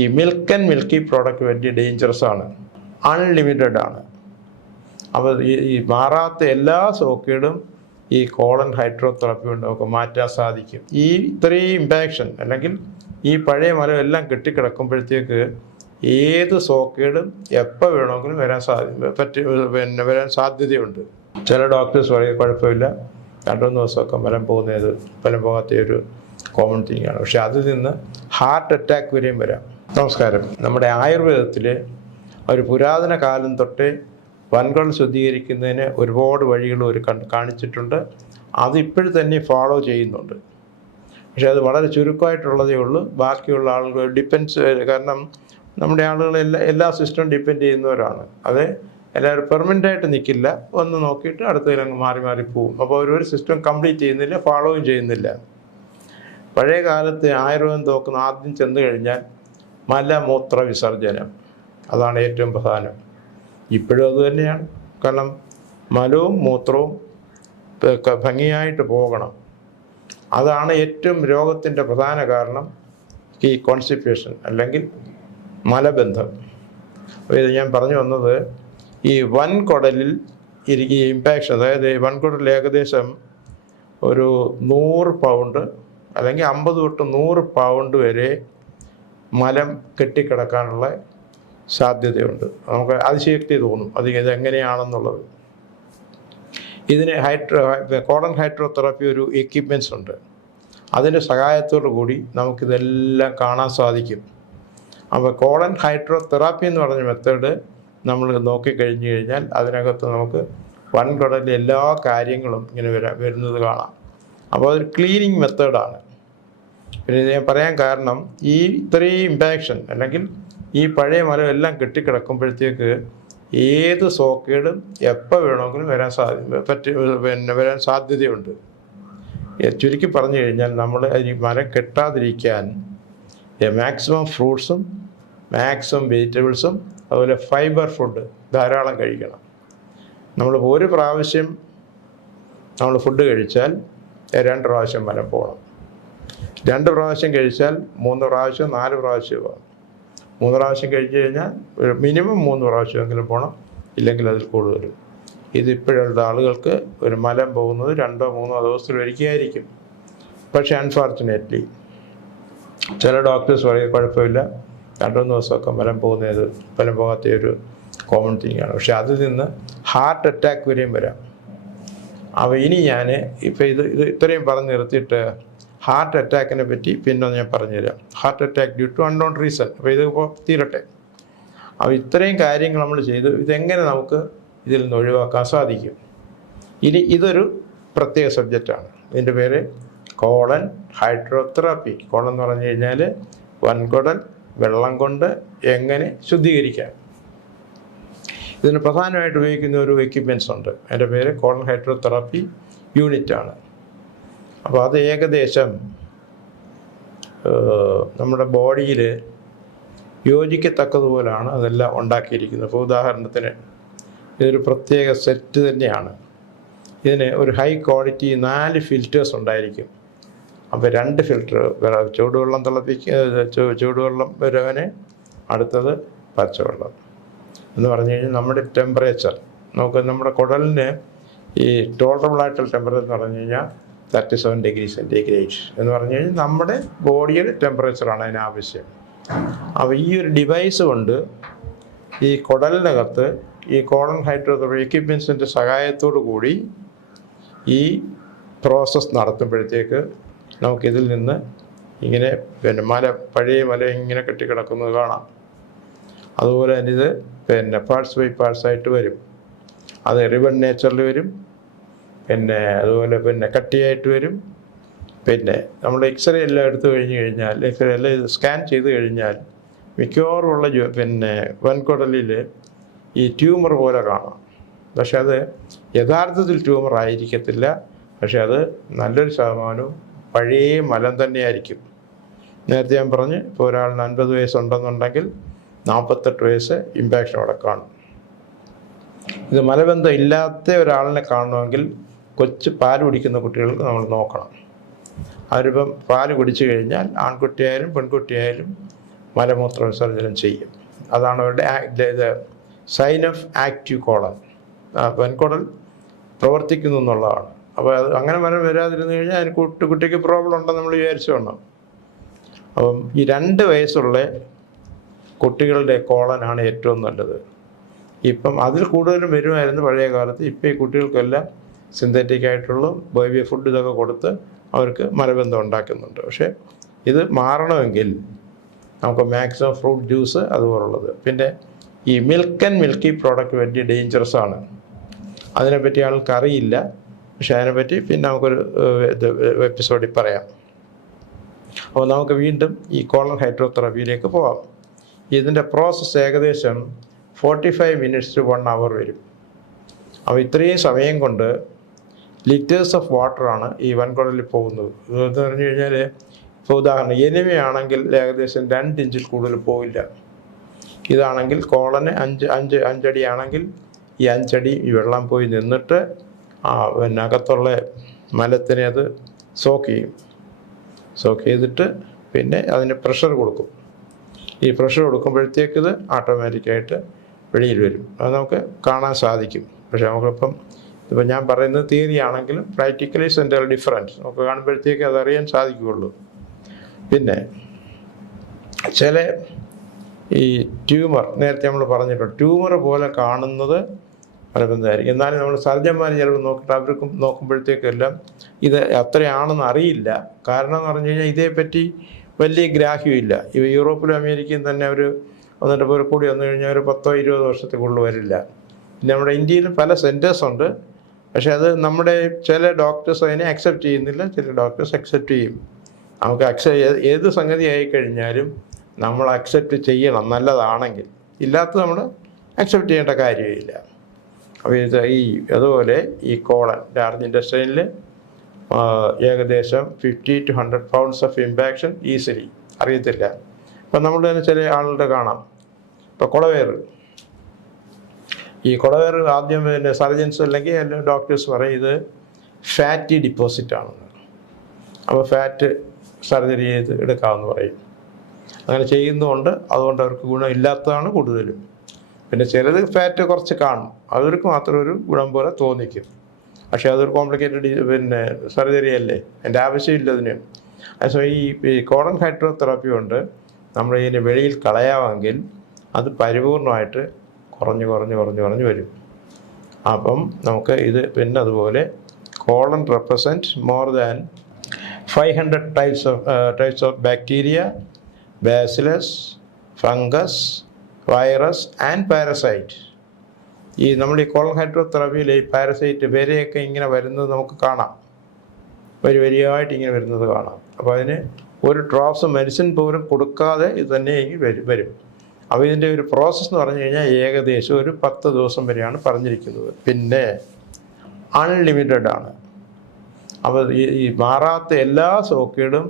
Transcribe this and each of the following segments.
ഈ milk and milky product വലിയ dangerous ആണ്, അൺലിമിറ്റഡ് ആണ്. അപ്പോൾ ഈ മാറാത്ത എല്ലാ സോക്കേടും ഈ കോളൻ ഹൈഡ്രോതെറാപ്പി കൊണ്ട് നമുക്ക് മാറ്റാൻ സാധിക്കും. ഈ ഇത്രയും ഇമ്പാക്ഷൻ അല്ലെങ്കിൽ ഈ പഴയ മലം എല്ലാം കെട്ടിക്കിടക്കുമ്പോഴത്തേക്ക് ഏത് സോക്കേടും എപ്പോൾ വേണമെങ്കിലും വരാൻ സാധ്യതയുണ്ട്. ചില ഡോക്ടേഴ്സ് പറയും കുഴപ്പമില്ല, 2-3 ദിവസമൊക്കെ മലം പോകാത്ത ഒരു കോമൺ തിങ് ആണ്. പക്ഷെ അതിൽ നിന്ന് ഹാർട്ട് അറ്റാക്ക് വരെയും വരാം. നമസ്കാരം. നമ്മുടെ ആയുർവേദത്തിൽ ഒരു പുരാതന കാലം തൊട്ടേ വൻകുടൽ ശുദ്ധീകരിക്കുന്നതിന് ഒരുപാട് വഴികൾ കാണിച്ചിട്ടുണ്ട്. അതിപ്പോഴും തന്നെ ഫോളോ ചെയ്യുന്നുണ്ട്. പക്ഷെ അത് വളരെ ചുരുക്കമായിട്ടുള്ളതേ ഉള്ളൂ. ബാക്കിയുള്ള ആളുകൾ കാരണം നമ്മുടെ ആളുകൾ എല്ലാ സിസ്റ്റം ഡിപ്പെൻഡ് ചെയ്യുന്നവരാണ്. അത് എല്ലാവരും പെർമനൻ്റായിട്ട് നിൽക്കില്ല, ഒന്ന് നോക്കിയിട്ട് അടുത്തതിലങ്ങ് മാറി പോവും. അപ്പോൾ ഒരു സിസ്റ്റം കംപ്ലീറ്റ് ചെയ്യുന്നില്ല, ഫോളോയും ചെയ്യുന്നില്ല. പഴയ കാലത്ത് ആയുർവേദം നോക്കുന്ന ആദ്യം ചെന്ന് കഴിഞ്ഞാൽ മലമൂത്ര വിസർജനം, അതാണ് ഏറ്റവും പ്രധാനം. ഇപ്പോഴും അത് തന്നെയാണ്. കാരണം മലവും മൂത്രവും ഭംഗിയായിട്ട് പോകണം. അതാണ് ഏറ്റവും രോഗത്തിൻ്റെ പ്രധാന കാരണം, ഈ കോൺസ്റ്റിപ്പേഷൻ അല്ലെങ്കിൽ മലബന്ധം. അപ്പോൾ ഇത് ഞാൻ പറഞ്ഞു വന്നത്, ഈ വൻകുടലിൽ ഇരിക്കുന്ന ഇമ്പാക്ഷൻ, അതായത് വൻകുടലിൽ ഏകദേശം ഒരു 100 പൗണ്ട് അല്ലെങ്കിൽ 50 തൊട്ട് 100 പൗണ്ട് വരെ മലം കെട്ടിക്കിടക്കാനുള്ള സാധ്യതയുണ്ട്. നമുക്ക് അതിശയോക്തി തോന്നും ഇതെങ്ങനെയാണെന്നുള്ളത്. ഇതിന് കോളൻ ഹൈഡ്രോതെറാപ്പി ഒരു എക്യുപ്മെൻറ്റ്സ് ഉണ്ട്. അതിൻ്റെ സഹായത്തോടു കൂടി നമുക്കിതെല്ലാം കാണാൻ സാധിക്കും. അപ്പോൾ കോളൻ ഹൈഡ്രോതെറാപ്പി എന്ന് പറഞ്ഞ മെത്തേഡ് നമ്മൾ നോക്കിക്കഴിഞ്ഞു കഴിഞ്ഞാൽ അതിനകത്ത് നമുക്ക് വൻകുടലിലെ എല്ലാ കാര്യങ്ങളും ഇങ്ങനെ വരുന്നത് കാണാം. അപ്പോൾ അതൊരു ക്ലീനിങ് മെത്തേഡാണ്. പിന്നെ ഇത് ഞാൻ പറയാൻ കാരണം, ഈ ഇത്രയും ഇമ്പാക്ഷൻ അല്ലെങ്കിൽ ഈ പഴയ മലം എല്ലാം കെട്ടിക്കിടക്കുമ്പോഴത്തേക്ക് ഏത് സോക്കേടും എപ്പോൾ വേണമെങ്കിലും വരാൻ സാധ്യതയുണ്ട്. ചുരുക്കി പറഞ്ഞു കഴിഞ്ഞാൽ നമ്മൾ ഈ മരം കെട്ടാതിരിക്കാൻ മാക്സിമം ഫ്രൂട്ട്സും മാക്സിമം വെജിറ്റബിൾസും അതുപോലെ ഫൈബർ ഫുഡ് ധാരാളം കഴിക്കണം. നമ്മൾ ഒരു പ്രാവശ്യം നമ്മൾ ഫുഡ് കഴിച്ചാൽ 2 പ്രാവശ്യം മലം പോകണം. 2 പ്രാവശ്യം കഴിച്ചാൽ 3 പ്രാവശ്യം 4 പ്രാവശ്യം പോകണം. 3 പ്രാവശ്യം കഴിച്ചു കഴിഞ്ഞാൽ ഒരു മിനിമം 3 പ്രാവശ്യമെങ്കിലും പോകണം, ഇല്ലെങ്കിൽ അതിൽ കൂടുതലും. ഇതിപ്പോഴുള്ള ആളുകൾക്ക് ഒരു മലം പോകുന്നത് 2-3 ദിവസത്തിൽ ഒരിക്കലായിരിക്കും. പക്ഷേ അൺഫോർച്ചുനേറ്റ്ലി ചില ഡോക്ടേഴ്സ് പറയും കുഴപ്പമില്ല, 2-3 ദിവസമൊക്കെ മലം പോകാത്ത ഒരു കോമൺ തിങ് ആണ്. പക്ഷെ അതിൽ നിന്ന് ഹാർട്ട് അറ്റാക്ക് വരെയും വരാം. അപ്പോൾ ഇനി ഞാൻ ഇപ്പോൾ ഇത് ഇത്രയും പറഞ്ഞ് നിർത്തിയിട്ട് ഹാർട്ട് അറ്റാക്കിനെ പറ്റി പിന്നെ ഞാൻ പറഞ്ഞുതരാം. Heart attack due to unknown reason. അപ്പോൾ ഇതിപ്പോൾ തീരട്ടെ. അപ്പോൾ ഇത്രയും കാര്യങ്ങൾ നമ്മൾ ചെയ്തു. ഇതെങ്ങനെ നമുക്ക് ഇതിൽ നിന്ന് ഒഴിവാക്കാൻ സാധിക്കും? ഇനി ഇതൊരു പ്രത്യേക സബ്ജക്റ്റാണ്. ഇതിൻ്റെ പേര് കോളൻ ഹൈഡ്രോതെറാപ്പി. കോളൻ എന്ന് പറഞ്ഞു കഴിഞ്ഞാൽ വൻകുടൽ വെള്ളം കൊണ്ട് എങ്ങനെ ശുദ്ധീകരിക്കാം. ഇതിന് പ്രധാനമായിട്ട് ഉപയോഗിക്കുന്ന ഒരു എക്യുപ്മെൻറ്റ്സ് ഉണ്ട്. അതിൻ്റെ പേര് കോളൻ ഹൈഡ്രോതെറാപ്പി യൂണിറ്റാണ്. അപ്പോൾ അത് ഏകദേശം നമ്മുടെ ബോഡിയിൽ യോജിക്കത്തക്കതുപോലാണ് അതെല്ലാം ഉണ്ടാക്കിയിരിക്കുന്നത്. അപ്പോൾ ഉദാഹരണത്തിന് ഇതൊരു പ്രത്യേക സെറ്റ് തന്നെയാണ്. ഇതിന് ഒരു ഹൈ ക്വാളിറ്റി 4 ഫിൽറ്റേഴ്സ് ഉണ്ടായിരിക്കും. അപ്പോൾ 2 ഫിൽറ്റർ ചൂടുവെള്ളം വരുവാന്, അടുത്തത് പച്ചവെള്ളം എന്ന് പറഞ്ഞു കഴിഞ്ഞാൽ നമ്മുടെ ടെമ്പറേച്ചർ നമ്മുടെ കുടലിന് ഈ ടോളറബിളായിട്ടുള്ള ടെമ്പറേച്ചർ എന്ന് പറഞ്ഞു കഴിഞ്ഞാൽ 37 ഡിഗ്രി സെൻറ്റിഗ്രേഡ് എന്ന് പറഞ്ഞു കഴിഞ്ഞാൽ നമ്മുടെ ബോഡിയുടെ ടെമ്പറേച്ചറാണ് അതിനാവശ്യം. അപ്പോൾ ഈ ഒരു ഡിവൈസ് കൊണ്ട് ഈ കുടലിനകത്ത് ഈ കോളൻ ഹൈഡ്രോതെറാപ്പി എക്യുപ്മെൻറ്റ്സിൻ്റെ സഹായത്തോടു കൂടി ഈ പ്രോസസ്സ് നടത്തുമ്പോഴത്തേക്ക് നമുക്കിതിൽ നിന്ന് ഇങ്ങനെ പഴയ മല ഇങ്ങനെ കെട്ടിക്കിടക്കുന്നത് കാണാം. അതുപോലെ തന്നെ ഇത് പാർട്സ് ബൈ പാർട്സ് ആയിട്ട് വരും. അത് റിബൺ നേച്ചറിൽ വരും, അതുപോലെ കട്ടിയായിട്ട് വരും. നമ്മൾ എക്സ്റേ എല്ലാം എടുത്തു കഴിഞ്ഞാൽ എക്സ്റേ എല്ലാം ഇത് സ്കാൻ ചെയ്ത് കഴിഞ്ഞാൽ മിക്കവാറുമുള്ള വൻകുടലിൽ ഈ ട്യൂമർ പോലെ കാണാം. പക്ഷെ അത് യഥാർത്ഥത്തിൽ ട്യൂമർ ആയിരിക്കത്തില്ല. പക്ഷെ അത് നല്ലൊരു ശതമാനവും പഴയ മലം തന്നെയായിരിക്കും. നേരത്തെ ഞാൻ പറഞ്ഞ്, ഇപ്പോൾ ഒരാളിന് 50 വയസ്സുണ്ടെന്നുണ്ടെങ്കിൽ 48 വയസ്സ് ഇമ്പാക്ഷൻ അവിടെ കാണും. ഇത് മലബന്ധം ഇല്ലാത്ത ഒരാളിനെ കാണണമെങ്കിൽ കൊച്ചു പാല് കുടിക്കുന്ന കുട്ടികൾക്ക് നമ്മൾ നോക്കണം. അവരിപ്പം പാല് കുടിച്ചു കഴിഞ്ഞാൽ ആൺകുട്ടിയായാലും പെൺകുട്ടിയായാലും മലമൂത്ര വിസർജനം ചെയ്യും. അതാണ് അവരുടെ സൈൻ ഓഫ് ആക്റ്റീവ് കോളൻ. വൻകുടൽ പ്രവർത്തിക്കുന്നു എന്നുള്ളതാണ്. അപ്പോൾ അത് അങ്ങനെ വരാതിരുന്നു കഴിഞ്ഞാൽ അതിന് കുട്ടിക്ക് പ്രോബ്ലം ഉണ്ടെന്ന് നമ്മൾ വിചാരിച്ചോണം. അപ്പം ഈ 2 വയസ്സുള്ള കുട്ടികളുടെ കോളനാണ് ഏറ്റവും നല്ലത്. ഇപ്പം അതിൽ കൂടുതലും വരുമായിരുന്നു പഴയ കാലത്ത്. ഇപ്പം ഈ കുട്ടികൾക്കെല്ലാം സിന്തറ്റിക് ആയിട്ടുള്ള ബേബി ഫുഡ് ഇതൊക്കെ കൊടുത്ത് അവർക്ക് മലബന്ധം ഉണ്ടാക്കുന്നുണ്ട്. പക്ഷേ ഇത് മാറണമെങ്കിൽ നമുക്ക് മാക്സിമം ഫ്രൂട്ട് ജ്യൂസ് അതുപോലുള്ളത്. പിന്നെ ഈ മിൽക്ക് ആൻഡ് മിൽക്കി പ്രോഡക്റ്റ് വലിയ ഡേഞ്ചറസ് ആണ്. അതിനെപ്പറ്റി ആൾക്ക് അറിയില്ല. പക്ഷേ അതിനെപ്പറ്റി പിന്നെ നമുക്കൊരു എപ്പിസോഡിൽ പറയാം. അപ്പോൾ നമുക്ക് വീണ്ടും ഈ കോളൻ ഹൈഡ്രോതെറാപ്പിയിലേക്ക് പോകാം. ഇതിൻ്റെ പ്രോസസ്സ് ഏകദേശം 45 minutes to 1 hour വരും. അപ്പോൾ ഇത്രയും സമയം കൊണ്ട് ലിറ്റേഴ്സ് ഓഫ് വാട്ടറാണ് ഈ വൻകുടലിൽ പോകുന്നത്. ഇതെന്ന് പറഞ്ഞു കഴിഞ്ഞാൽ, ഇപ്പോൾ ഉദാഹരണം എനിമയാണെങ്കിൽ ഏകദേശം 2 ഇഞ്ചിൽ കൂടുതൽ പോവില്ല. ഇതാണെങ്കിൽ കോളന് 5 അടി ആണെങ്കിൽ ഈ 5 അടി ഈ വെള്ളം പോയി നിന്നിട്ട് പിന്നെ അകത്തുള്ള മലത്തിനെ അത് സോക്ക് ചെയ്തിട്ട് പിന്നെ അതിന് പ്രഷർ കൊടുക്കും. ഈ പ്രഷർ കൊടുക്കുമ്പോഴത്തേക്ക് ഇത് ഓട്ടോമാറ്റിക്കായിട്ട് വെളിയിൽ വരും. അത് നമുക്ക് കാണാൻ സാധിക്കും. പക്ഷേ നമുക്കിപ്പം ഞാൻ പറയുന്നത് തിയറി ആണെങ്കിലും പ്രാക്ടിക്കലി സെൻറ്റർ ഡിഫറൻസ് നമുക്ക് കാണുമ്പോഴത്തേക്ക് അതറിയാൻ സാധിക്കുകയുള്ളൂ. പിന്നെ ചില ഈ ട്യൂമർ, നേരത്തെ നമ്മൾ പറഞ്ഞിട്ടുണ്ട്, ട്യൂമർ പോലെ കാണുന്നത് മലബന്ധമായിരിക്കും. എന്നാലും നമ്മൾ സർജന്മാർ ചിലപ്പോൾ നോക്കിയിട്ട് അവർക്കും നോക്കുമ്പോഴത്തേക്കെല്ലാം ഇത് അത്രയാണെന്ന് അറിയില്ല. കാരണം എന്ന് പറഞ്ഞു കഴിഞ്ഞാൽ ഇതേപ്പറ്റി വലിയ ഗ്രാഹ്യമില്ല. ഇവ യൂറോപ്പിലും അമേരിക്കയും തന്നെ അവർ വന്നിട്ട് പേർ കൂടി വന്നു കഴിഞ്ഞാൽ ഒരു 10-20 വർഷത്തേക്കുള്ളിൽ വരില്ല. പിന്നെ നമ്മുടെ ഇന്ത്യയിൽ പല സെൻറ്റേഴ്സ് ഉണ്ട്. പക്ഷേ അത് നമ്മുടെ ചില ഡോക്ടേഴ്സ് അതിനെ അക്സെപ്റ്റ് ചെയ്യുന്നില്ല, ചില ഡോക്ടേഴ്സ് അക്സെപ്റ്റ് ചെയ്യും. നമുക്ക് ഏത് സംഗതി ആയിക്കഴിഞ്ഞാലും നമ്മൾ അക്സെപ്റ്റ് ചെയ്യണം, നല്ലതാണെങ്കിൽ. ഇല്ലാത്തത് നമ്മൾ അക്സെപ്റ്റ് ചെയ്യേണ്ട കാര്യമില്ല. അപ്പോൾ അതുപോലെ ഈ കോളൻ ലാർജ് ഇൻറ്റസ്റ്റൈനിൽ ഏകദേശം 50 to 100 pounds of impaction easily അറിയത്തില്ല. ഇപ്പം നമ്മൾ തന്നെ ചില ആളുകളുടെ കാണാം. ഇപ്പോൾ കുടവേറ്, ഈ കുടവേറ് ആദ്യം പിന്നെ സർജൻസ് അല്ലെങ്കിൽ എല്ലാ ഡോക്ടേഴ്സ് പറയും ഇത് ഫാറ്റി ഡിപ്പോസിറ്റ് ആണെന്ന്. അപ്പോൾ ഫാറ്റ് സർജറി ചെയ്ത് എടുക്കാമെന്ന് പറയും. അങ്ങനെ ചെയ്യുന്നതുകൊണ്ട് അതുകൊണ്ട് അവർക്ക് ഗുണമില്ലാത്തതാണ് കൂടുതലും. പിന്നെ ചിലത് ഫാറ്റ് കുറച്ച് കാണും, അവർക്ക് മാത്രം ഒരു ഗുണം പോലെ തോന്നിക്കും. പക്ഷേ അതൊരു കോംപ്ലിക്കേറ്റഡ് പിന്നെ സർജറി അല്ലേ, എൻ്റെ ആവശ്യമില്ല അതിന്. അതേസമയം ഈ കോളൻ ഹൈഡ്രോതെറാപ്പി കൊണ്ട് നമ്മൾ ഇതിനെ വെളിയിൽ കളയാമെങ്കിൽ അത് പരിപൂർണമായിട്ട് കുറഞ്ഞ് വരും. അപ്പം നമുക്ക് ഇത് പിന്നെ അതുപോലെ colon represent more than 500 types of bacteria, bacillus, fungus, virus and parasite. നമ്മൾ ഈ കോളൻ ഹൈഡ്രോതെറാപ്പിയിൽ ഈ പാരസൈറ്റ് വരെയൊക്കെ ഇങ്ങനെ വരുന്നത് നമുക്ക് കാണാം, വരിയായിട്ട് ഇങ്ങനെ വരുന്നത് കാണാം. അപ്പോൾ അതിന് ഒരു ഡ്രോപ്സ് മെഡിസിൻ പോലും കൊടുക്കാതെ ഇത് തന്നെ വരും. അപ്പോൾ ഇതിൻ്റെ ഒരു പ്രോസസ്സ് എന്ന് പറഞ്ഞു കഴിഞ്ഞാൽ ഏകദേശം ഒരു 10 ദിവസം വരെയാണ് പറഞ്ഞിരിക്കുന്നത്. പിന്നെ അൺലിമിറ്റഡ് ആണ്. അപ്പോൾ ഈ മാറാത്ത എല്ലാ സോക്കേടും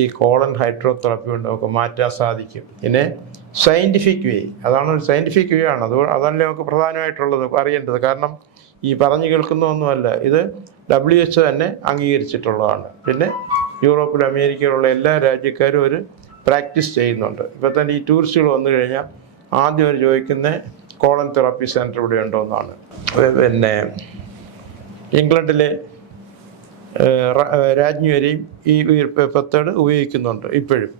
ഈ കോളൻ ഹൈഡ്രോതെറാപ്പി കൊണ്ട് നമുക്ക് മാറ്റാൻ സാധിക്കും. പിന്നെ സയൻറ്റിഫിക് വേ, അതാണ് ഒരു സയൻറ്റിഫിക് വേ ആണ്. അതല്ലേ നമുക്ക് പ്രധാനമായിട്ടുള്ളത് അറിയേണ്ടത്. കാരണം ഈ പറഞ്ഞു കേൾക്കുന്നതൊന്നുമല്ല, ഇത് WHO തന്നെ അംഗീകരിച്ചിട്ടുള്ളതാണ്. പിന്നെ യൂറോപ്പിലും അമേരിക്കയിലുള്ള എല്ലാ രാജ്യക്കാരും ഒരു പ്രാക്ടീസ് ചെയ്യുന്നുണ്ട്. ഇപ്പോൾ തന്നെ ഈ ടൂറിസ്റ്റുകൾ വന്നു കഴിഞ്ഞാൽ ആദ്യം അവർ ചോദിക്കുന്ന കോളൻ തെറാപ്പി സെൻറ്റർ ഇവിടെ ഉണ്ടോ എന്നാണ്. പിന്നെ ഇംഗ്ലണ്ടിലെ രാജ്ഞി വരെയും ഈ മെത്തേഡ് ഉപയോഗിക്കുന്നുണ്ട് ഇപ്പോഴും.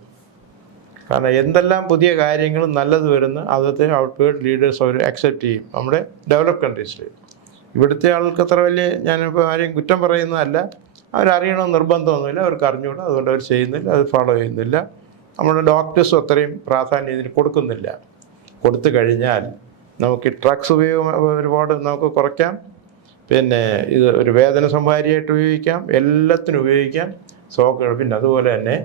കാരണം എന്തെല്ലാം പുതിയ കാര്യങ്ങളും നല്ലത് വരുന്ന അതൊക്കെ ഔട്ട്വേർഡ് ലീഡേഴ്സ് അവർ അക്സെപ്റ്റ് ചെയ്യും. നമ്മുടെ ഡെവലപ്പ് കൺട്രീസിൽ ഇവിടുത്തെ ആൾക്ക് അത്ര വലിയ, ഞാനിപ്പോൾ ആരെയും കുറ്റം പറയുന്നതല്ല, അവരറിയണമെന്ന് നിർബന്ധമൊന്നുമില്ല, അവർക്ക് അറിഞ്ഞുകൂടാ, അതുകൊണ്ട് അവർ ചെയ്യുന്നില്ല, അത് ഫോളോ ചെയ്യുന്നില്ല. നമ്മുടെ ഡോക്ടേഴ്സും അത്രയും പ്രാധാന്യം ഇതിന് കൊടുക്കുന്നില്ല. കൊടുത്തു കഴിഞ്ഞാൽ നമുക്ക് ഡ്രഗ്സ് ഉപയോഗം ഒരുപാട് നമുക്ക് കുറയ്ക്കാം. പിന്നെ ഇത് ഒരു വേദന സംഹാരിയായിട്ട് ഉപയോഗിക്കാം, എല്ലാത്തിനും ഉപയോഗിക്കാം സോക്കുകൾ. പിന്നെ അതുപോലെ തന്നെ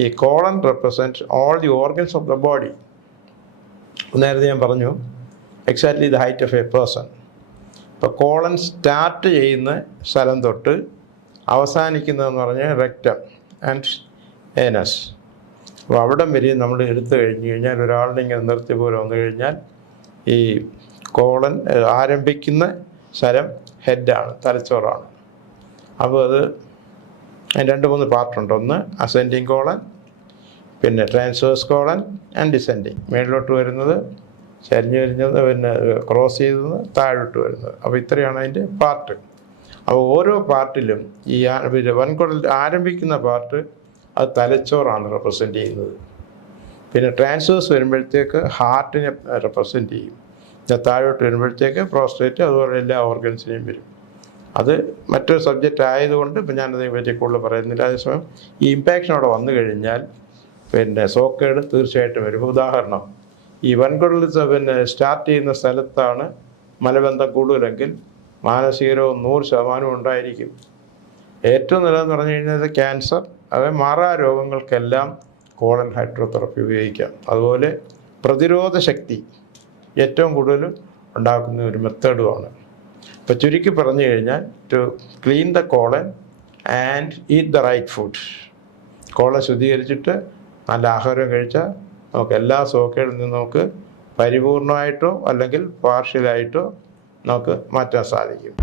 ഈ colon represent all the organs of the body. നേരത്തെ ഞാൻ പറഞ്ഞു exactly the height of A person. ഇപ്പോൾ കോളൻ സ്റ്റാർട്ട് ചെയ്യുന്ന സ്ഥലം തൊട്ട് അവസാനിക്കുന്നതെന്ന് പറഞ്ഞാൽ റെക്റ്റം ആൻഡ് ഏനസ്. അപ്പോൾ അവിടം വരെ നമ്മൾ എടുത്തു കഴിഞ്ഞ് കഴിഞ്ഞാൽ ഒരാളുടെ ഇങ്ങനെ നിർത്തി പോലെ വന്നു കഴിഞ്ഞാൽ ഈ കോളൻ ആരംഭിക്കുന്ന സ്ഥലം ഹെഡാണ്, തലച്ചോറാണ്. അപ്പോൾ അത് 2-3 പാർട്ടുണ്ട്. ഒന്ന് അസെൻഡിങ് കോളൻ, പിന്നെ ട്രാൻസ്വേഴ്സ് കോളൻ ആൻഡ് ഡിസെൻഡിങ്, മേളിലോട്ട് വരുന്നത്, ചരിഞ്ഞ് വരുന്നത്, പിന്നെ ക്രോസ് ചെയ്തത്, താഴോട്ട് വരുന്നത്. അപ്പോൾ ഇത്രയാണ് അതിൻ്റെ പാർട്ട്. അപ്പോൾ ഓരോ പാർട്ടിലും ഈ വൻകുടൽ ആരംഭിക്കുന്ന പാർട്ട് അത് തലച്ചോറാണ് റെപ്രസെൻ്റ് ചെയ്യുന്നത്. പിന്നെ ട്രാൻസ്വേഴ്സ് വരുമ്പോഴത്തേക്ക് ഹാർട്ടിനെ റെപ്രസെൻ്റ് ചെയ്യും. താഴോട്ട് വരുമ്പോഴത്തേക്ക് പ്രോസ്റ്റേറ്റ്, അതുപോലെ എല്ലാ ഓർഗൻസിനെയും വരും. അത് മറ്റൊരു സബ്ജക്റ്റ് ആയതുകൊണ്ട് ഇപ്പം ഞാനതിനെ പറ്റി കൂടുതൽ പറയുന്നില്ല. അതേസമയം ഈ ഇമ്പാക്ഷൻ അവിടെ വന്നു കഴിഞ്ഞാൽ പിന്നെ സോക്കേട് തീർച്ചയായിട്ടും വരും. ഉദാഹരണം, ഈ വൻകുടൽ പിന്നെ സ്റ്റാർട്ട് ചെയ്യുന്ന സ്ഥലത്താണ് മലബന്ധം കൂടുതലെങ്കിൽ മാനസിക രോഗം 100% ഉണ്ടായിരിക്കും. ഏറ്റവും നല്ലതെന്ന് പറഞ്ഞു കഴിഞ്ഞാൽ ക്യാൻസർ, അതായത് മാറാ രോഗങ്ങൾക്കെല്ലാം കോളൻ ഹൈഡ്രോതെറാപ്പി ഉപയോഗിക്കാം. അതുപോലെ പ്രതിരോധ ശക്തി ഏറ്റവും കൂടുതൽ ഉണ്ടാക്കുന്ന ഒരു മെത്തേഡുമാണ്. ഇപ്പോൾ ചുരുക്കി പറഞ്ഞു കഴിഞ്ഞാൽ, to clean the colon and eat the right food. Colon ശുദ്ധീകരിച്ചിട്ട് നല്ല ആഹാരം കഴിച്ചാൽ നമുക്ക് എല്ലാ സോക്കേടിൽ നിന്നും നമുക്ക് പരിപൂർണമായിട്ടോ അല്ലെങ്കിൽ പാർഷ്യലായിട്ടോ നമുക്ക് മാറ്റാൻ സാധിക്കും.